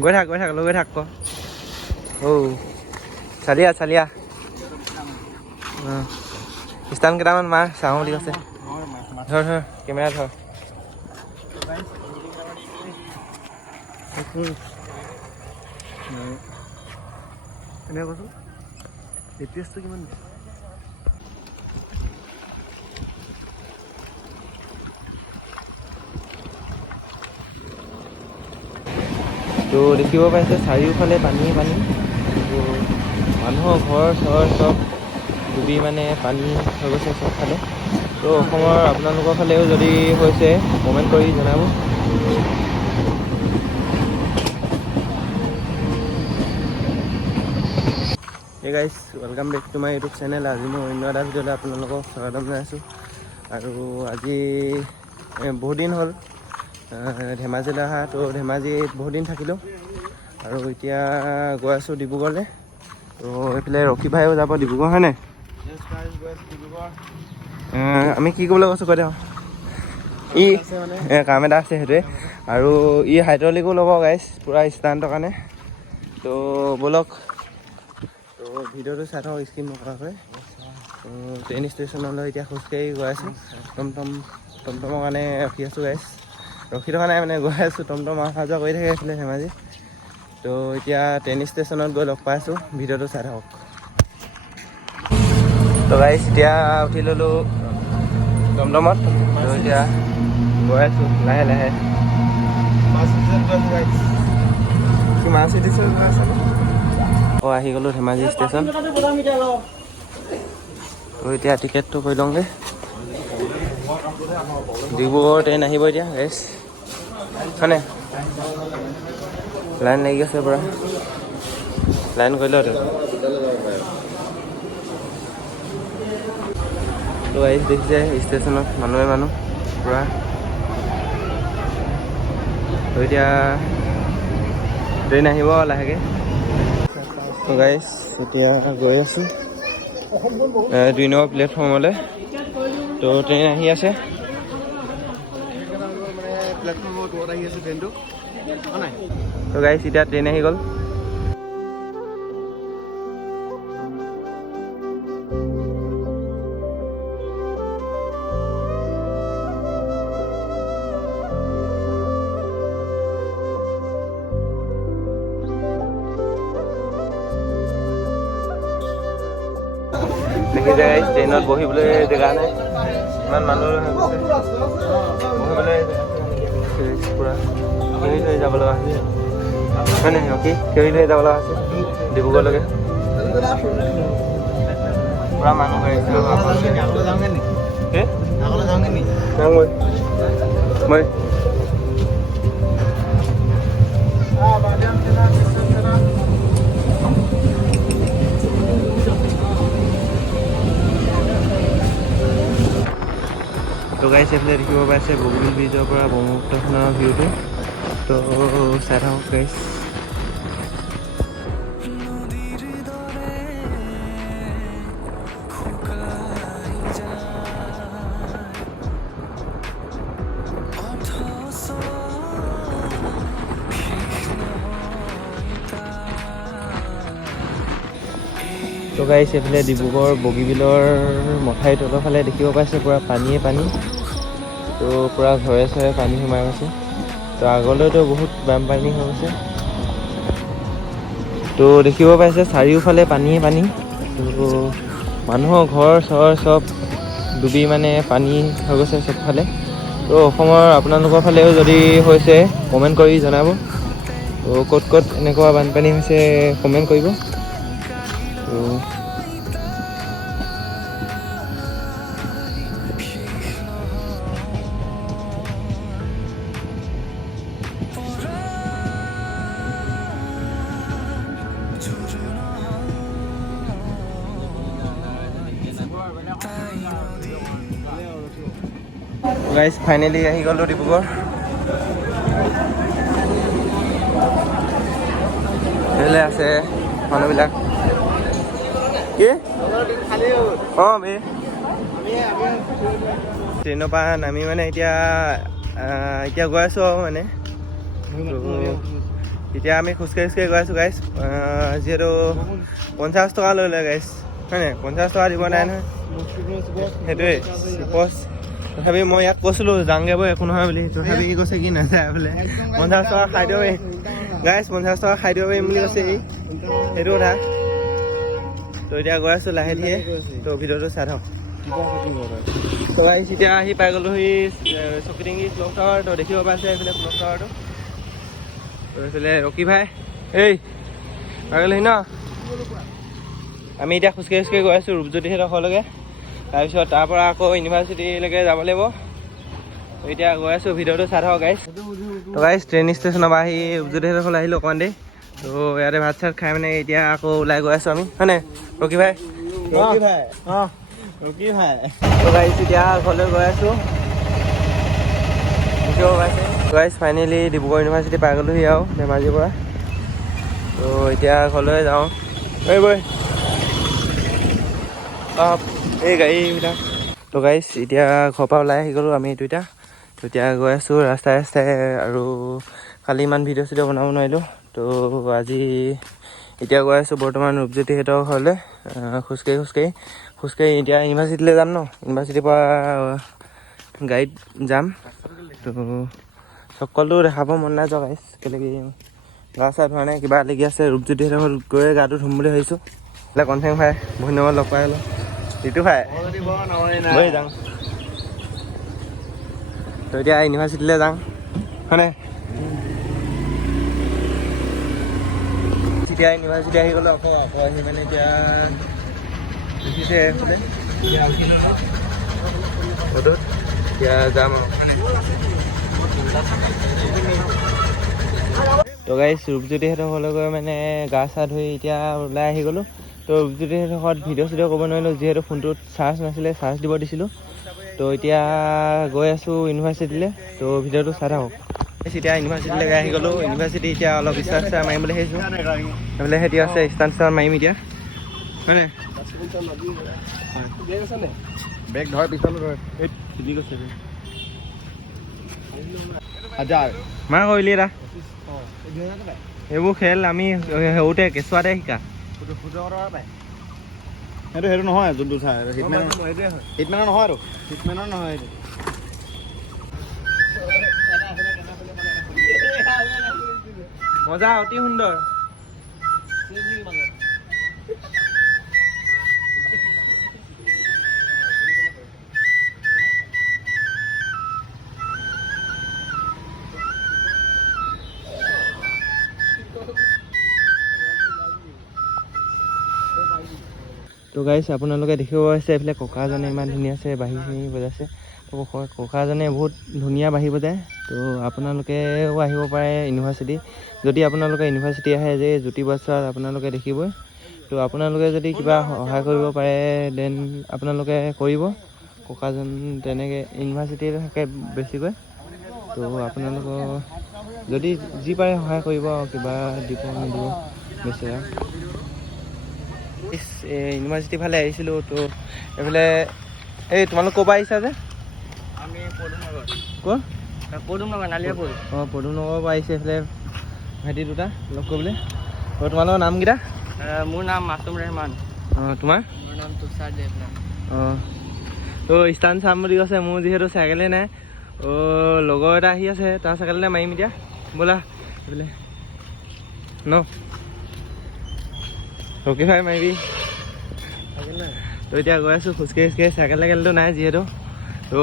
গৈ থাক লৈ গৈ থাক ক চালিয়া ষ্টান কেইটামান মাৰ চাওঁ বুলি কৈছে ধৰ কেমেৰা ধৰ এনেকৈ কৈছোঁ এপিএছটো কিমান তো দেখিব পাইছে চাৰিওফালে পানী তো মানুহৰ ঘৰ চৰ চব ডুবি মানে পানী হৈ গৈছে চবফালে তো অসমৰ আপোনালোকৰ ফালেও যদি হৈছে কমেণ্ট কৰি জনাব hey guys welcome back to my YouTube channel আজি মই অন্য এটা ভিডিঅ'লৈ আপোনালোকক স্বাগতম জনাইছোঁ আৰু আজি বহুত দিন হ'ল ধেমাজিলৈ অহা তো ধেমাজিত বহুত দিন থাকিলোঁ আৰু এতিয়া গৈ আছোঁ ডিব্ৰুগড়লৈ তো এইফালে ৰকি ভাইও যাব ডিব্ৰুগড় হয় নাই আমি কি ক'বলৈ কৈছোঁ কৈ দিওঁ ই কাম এটা আছে সেইটোৱে আৰু ই হাইড্ৰলিকো ল'ব গাইজ পূৰা ষ্টাণ্টৰ কাৰণে তো ব'লক তো ভিডিঅ'টো চাই থাকক স্কিপ নকৰাকৈ ট্ৰেইন ষ্টেচনলৈ এতিয়া খোজকাঢ়ি গৈ আছোঁ টমটমৰ কাৰণে ৰখি আছোঁ গাইজ ৰখি থকা নাই মানে গৈ আছোঁ টমটম অহা যোৱা কৰি থাকে আছিলে ধেমাজি তো এতিয়া ট্ৰেইন ষ্টেচনত গৈ লগ পাই আছোঁ ভিডিঅ'টো চাই থাকক তো গাইজ এতিয়া উঠি ল'লোঁ টমটমত তো এতিয়া গৈ আছোঁ লাহে লাহে আহি গ'লোঁ ধেমাজি ষ্টেচন তো এতিয়া টিকেটটো কৰি লওঁগৈ ডিব্ৰুগড় ট্ৰেইন আহিব এতিয়া গাইজ হয়নে লাইন লাগি আছে পূৰা লাইন কৰি লওঁ তো গাইজ দেখিছে ষ্টেচনত মানুহ পূৰা তো এতিয়া ট্ৰেইন আহিব লাহেকৈ তো গাইজ এতিয়া গৈ আছোঁ 2 নম্বৰ প্লেটফৰ্মলৈ তো ট্ৰেইন আহি আছে তো গাইজ এতিয়া ট্ৰেইন আহি গ'ল দেখি যায় ট্ৰেইনত বহিবলৈ জেগা নাই ইমান মানুহ বহিবলৈ পূৰা খেলি থৈ যাব লগা হৈছে হয় নাই কি খেলি থৈ যাব লগা হৈছে ডিব্ৰুগড়লৈকে পূৰা মানুহ হৈ আছে মই তো গাইজ এইফালে দেখিব পাইছে বগীবিল ব্ৰিজৰ পৰা ব্ৰহ্মপুত্ৰখনৰ ভিউটো তো চাই থাকক গাইজ তো গাইজ এইফালে ডিব্ৰুগড় বগীবিলৰ মথাউৰি তলৰ ফালে দেখিব পাইছে পূৰা পানী তো পূৰা ঘৰে চৰে পানী সোমাই গৈছে তো আগলৈতো বহুত বানপানী হৈ গৈছে তো দেখিব পাইছে চাৰিওফালে পানী তো মানুহৰ ঘৰ চৰ চব ডুবি মানে পানী হৈ গৈছে চবফালে তো অসমৰ আপোনালোকৰ ফালেও যদি হৈছে কমেণ্ট কৰি জনাব তো ক'ত এনেকুৱা বানপানী হৈছে কমেণ্ট কৰিব তো গাইজ ফাইনেলি আহি গ'লোঁ ডিব্ৰুগড় এইফালে আছে মানুহবিলাক কি অঁ বে ট্ৰেইনৰ পৰা নামি মানে এতিয়া গৈ আছোঁ আৰু মানে এতিয়া আমি খোজকাঢ়ি গৈ আছোঁ গাইছ। যিহেতু 50 টকা লৈ লয় গাইছ, হয় নাই? 50 টকা দিব নাই নহয়, সেইটোৱে চিপছ। তথাপি মই ইয়াক কৈছিলোঁ যাওঁগৈ বৈ একো নহয় বুলি, তথাপি ই কৈছে কি নাযায় বোলে। 50 টকা খাই দিব পাৰিম গাইছ, 50 টকা খাই দিব পাৰিম বুলি কৈছে ই, সেইটো কথা। তো এতিয়া গৈ আছোঁ লাহে ধীৰে, তো ভিডিঅ'টো চাই থাকক। তো গাইছ এতিয়া আহি পাই গ'লোঁ সি চকিডিঙ্গি ক্লক টাৱাৰ। তো দেখিব পাইছে এইফালে ক্লক টাৱাৰটো। তো এইফালে ৰকি ভাই, এই পাই গ'লহি ন? আমি এতিয়া খোজকাঢ়ি গৈ আছোঁ ৰূপজ্যোতিহঁতৰ ঘৰলৈকে। তাৰপিছত তাৰ পৰা আকৌ ইউনিভাৰ্চিটিলৈকে যাব লাগিব। এতিয়া গৈ আছোঁ, ভিডিঅ'টো চাই থাকক গাইছ। তো গাইছ ট্ৰেইন ষ্টেচনৰ পৰা আহি ৰূপজ্যোতিহঁতৰ ঘৰলৈ আহিলোঁ অকণমান দেৰি। তো ইয়াতে ভাত চাত খাই মানে এতিয়া আকৌ ওলাই গৈ আছোঁ আমি, হয় নাই ৰকি ভাই? ৰকি ভাই, অঁ ৰকি ভাই। তো গাইছ এতিয়া ঘৰলৈ গৈ আছোঁ, দেখিব পাইছে। গাইছ ফাইনেলি ডিব্ৰুগড় ইউনিভাৰ্চিটি পাই গ'লোহি আৰু ধেমাজিৰ পৰা। তো এতিয়া ঘৰলৈ যাওঁ। এই বৈ এই গাড়ীবিলাক। তো গাইছ এতিয়া ঘৰৰ পৰা ওলাই আহি গ'লোঁ আমি দুইটা। তো এতিয়া গৈ আছোঁ ৰাস্তাই ৰাস্তাই, আৰু কালি ইমান ভিডিঅ' চিডিঅ' বনাব নোৱাৰিলোঁ। তো আজি এতিয়া গৈ আছোঁ বৰ্তমান ৰূপজ্যোতিহঁতৰ ঘৰলৈ খোজকাঢ়ি এতিয়া ইউনিভাৰ্চিটিলৈ যাম ন। ইউনিভাৰ্চিটিৰ পৰা গাড়ীত যাম। তো চকলটো দেখাব মন নাই যোৱা গাইছ, কেলেকি গা চা ধোৱা নাই, কিবা লাগি আছে। ৰূপজ্যোতিহঁতৰ ঘৰত গৈ গাটো ধুম বুলি ভাবিছোঁ। এইবিলাক কনফাৰ্ম ভাই বহুত দিনৰ লগ পাই গ'লোঁ। ঋতু ভাই বৈ যাওঁ। তো এতিয়া ইউনিভাৰ্চিটিলৈ যাওঁ, হয়নে? এতিয়া ইউনিভাৰ্চিটি আহি গ'লোঁ আকৌ আহি মানে এতিয়া দেখিছে এইফালে এতিয়া যাম আৰু। তো গাইছ ৰূপজ্যোতিহঁতৰ ঘৰলৈ গৈ মানে গা চা ধুই এতিয়া ওলাই আহি গ'লোঁ। তো ৰূপজ্যোতিহঁতৰ ঘৰত ভিডিঅ' চিডিঅ' কৰিব নোৱাৰিলোঁ, যিহেতু ফোনটোত চাৰ্জ নাছিলে, চাৰ্জ দিব দিছিলোঁ। তো এতিয়া গৈ আছোঁ ইউনিভাৰ্চিটিলৈ, তো ভিডিঅ'টো চাই থাকক। এতিয়া ইউনিভাৰ্চিটিলৈকে আহি গ'লোঁ। ইউনিভাৰ্চিটি এতিয়া অলপ ষ্টাৰ ষ্টাৰ মাৰিম বুলি ভাবিছোঁ। সেইফালে সেহেঁতি আছে ষ্টাৰ ষ্টাৰ মাৰিম এতিয়া, হয়নে? বেগ ধৰ পিছলৈ ধৰ, এই খেলি গৈছে মাৰ কৰিলি এটা। এইবোৰ খেল আমি সৰুতে কেঁচুৱাতে শিকা। সেইটো নহয় যোনটো চাই হিটমেনৰ নহয়, আৰু হিটমেনৰ নহয় এইটো। মজা অতি সুন্দৰ। তো গাইছ আপোনালোকে দেখিব পাইছে এইফালে ককাজনে ইমান ধুনীয়াছে বাঁহী চাহী বজাইছে। তো ককাজনে বহুত ধুনীয়া বাঁহী বজায়। তো আপোনালোকেও আহিব পাৰে ইউনিভাৰ্চিটি, যদি আপোনালোকে ইউনিভাৰ্চিটি আহে যে জ্যোতি বস্ত্ৰাত আপোনালোকে দেখিবই। তো আপোনালোকে যদি কিবা সহায় কৰিব পাৰে দেন আপোনালোকে কৰিব। ককাজন তেনেকৈ ইউনিভাৰ্চিটিতে থাকে বেছিকৈ। তো আপোনালোকৰ যদি যি পাৰে সহায় কৰিব আৰু কিবা দিব নিদিব বেচেৰা। ইউনিভাৰ্চিটিৰ ফালে আহিছিলোঁ। তো এইফালে এই তোমালোক ক'ৰ পৰা আহিছা যে? আমি পদুমনগৰ। ক'ৰ? পদুমনগৰ নালিয়াপুৰ। অঁ পদুমনগৰৰ পৰা আহিছে এইফালে ভাইটি দুটা লগ কৰিবলৈ। তো তোমালোকৰ নামকেইটা? মোৰ নাম মাছুম ৰেহমান। অঁ তোমাৰ? মোৰ নাম তুষাৰ দেৱনাথ। অঁ তো ষ্টাণ্ট চাম বুলি কৈছে। মোৰ যিহেতু চাইকেলেই নাই, লগৰ এটা আহি আছে তাৰ চাইকেলতে মাৰিম এতিয়া, ব'লা এইফালে ন। ৰকি ভাই মাৰিবি। তো এতিয়া গৈ আছোঁ খোজকাঢ়ি চাইকেল টাইকেলটো নাই যিহেতু। তো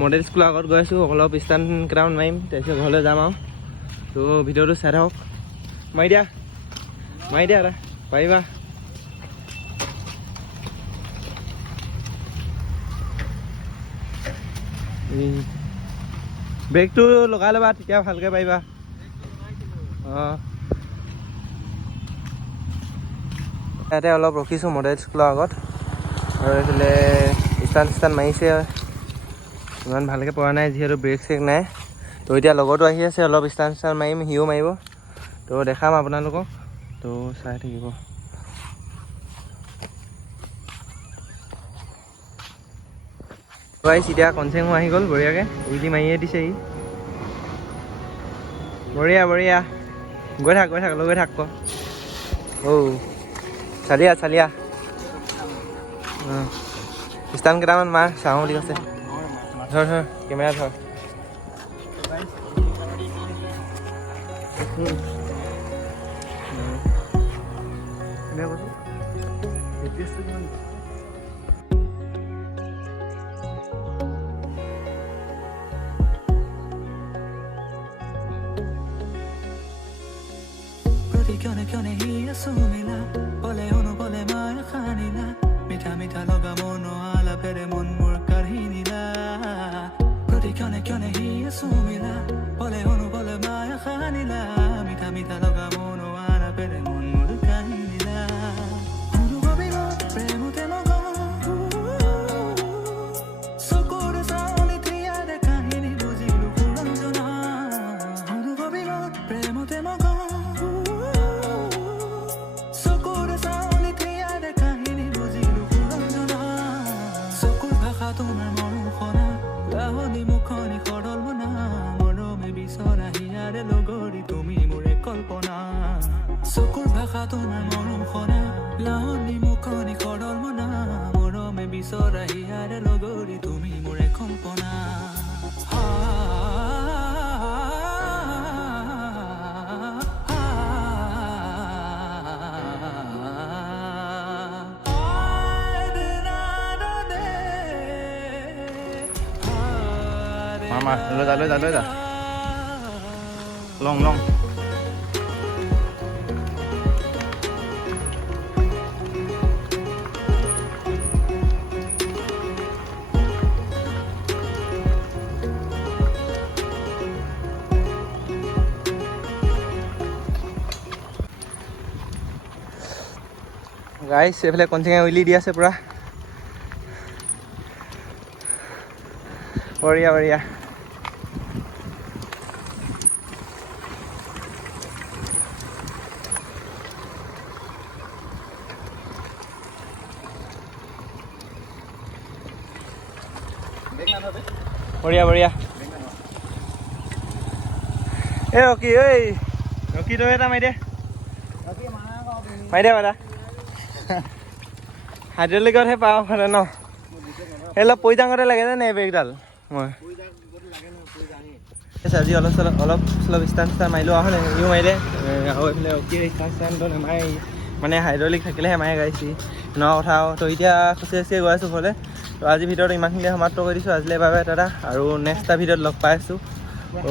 মডেল স্কুলৰ আগত গৈ আছোঁ, অলপ ষ্টাণ্ট কেইটামান মাৰিম, তাৰপিছত ঘৰলৈ যাম আৰু। তো ভিডিঅ'টো চাই থাকক। মাৰি দিয়া এটা পাৰিবা। ব্ৰেকটো লগাই ল'বা তেতিয়া ভালকৈ পাৰিবা। অঁ ইয়াতে অলপ ৰখিছোঁ মডেল স্কুলৰ আগত, আৰু এইফালে ষ্টাণ্ট মাৰিছে, ইমান ভালকৈ পৰা নাই যিহেতু ব্ৰেক চেক নাই। তো এতিয়া লগৰটো আহি আছে, অলপ ষ্টাণ্ট মাৰিম, সিও মাৰিব। তো দেখাম আপোনালোকক, তো চাই থাকিব। গাইছ এতিয়া কনচেঙো আহি গ'ল বঢ়িয়াকৈ, ইজি মাৰিয়ে দিছে ই, বঢ়িয়া গৈ থাক লৈ গৈ থাক ক চালিয়া ষ্টান কেইটামান মাৰ চাওঁ বুলি কৈছে ধৰ কেমেৰা ধৰ কিয়নে সি আছো মিলা বলে অনুবলে মাৰ খানিলা মিঠা মিঠা লগা মন আলাপেৰে মন মোৰ কাঢ়ি নিলা প্ৰতি কিয়নে সি আছো মিলা বলে অনুবলে মাৰ খানিলা মিঠা মিঠা লগা মন আলাপেৰে মন মোৰ কাঢ়ি নিলা অনুভৱিব প্ৰেমতে লগা চকুৰে চালি থিয়াৰে কাহিনী বুজিলো সুৰঞ্জনা অনুভৱিব প্ৰেমতে লগা তোমাৰ মৰম খনা লাহনি মুখনি সৰল মনা মৰমে বিচৰা হিয়াৰে লগৰী তুমি মোৰে কল্পনা চকুৰ ভাষা তোমাৰ মৰম খনা লাহনি মুখনি সৰল মনা মৰমে বিচৰা হিয়াৰে লগৰী তুমি মোৰে কল্পনা Mama, লৈ যা লং গাইছ এইফালে কঞ্চিঙে উইলি দি আছে পুৰা বঢ়িয়া বঢ়িয়া ৰকি তই এটা মাৰি দে বাদা হাইড্ৰলিকতহে পাওঁ মানে ন সেইবিলাক পৰি যাওঁতে লাগে নে বেগডাল মই আজি অলপ চলপ ষ্টান মাৰিলোঁ আহোঁ ইও মাৰিলে আৰু এইফালে ৰকি ষ্টানটো নেমাৰে মানে হাইড্ৰলিক থাকিলেহে মাৰে গাড়ী নোৱা কথা আৰু তো এতিয়া খুচিয়ে গৈ আছোঁ ঘৰলৈ তো আজিৰ ভিডিঅ'টো ইমানখিনিতে সমাপ্ত কৰি দিছোঁ আজিলৈ বাবে দাদা আৰু নেক্সট এটা ভিডিঅ'ত লগ পাই আছোঁ তো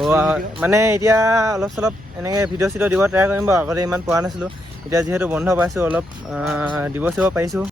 মানে এতিয়া অলপ চলপ এনেকৈ ভিডিঅ' চিডিঅ' দিব ট্ৰাই কৰিম বাৰু আগতে ইমান পোৱা নাছিলোঁ এতিয়া যিহেতু বন্ধ পাইছোঁ অলপ দিব পাৰিছোঁ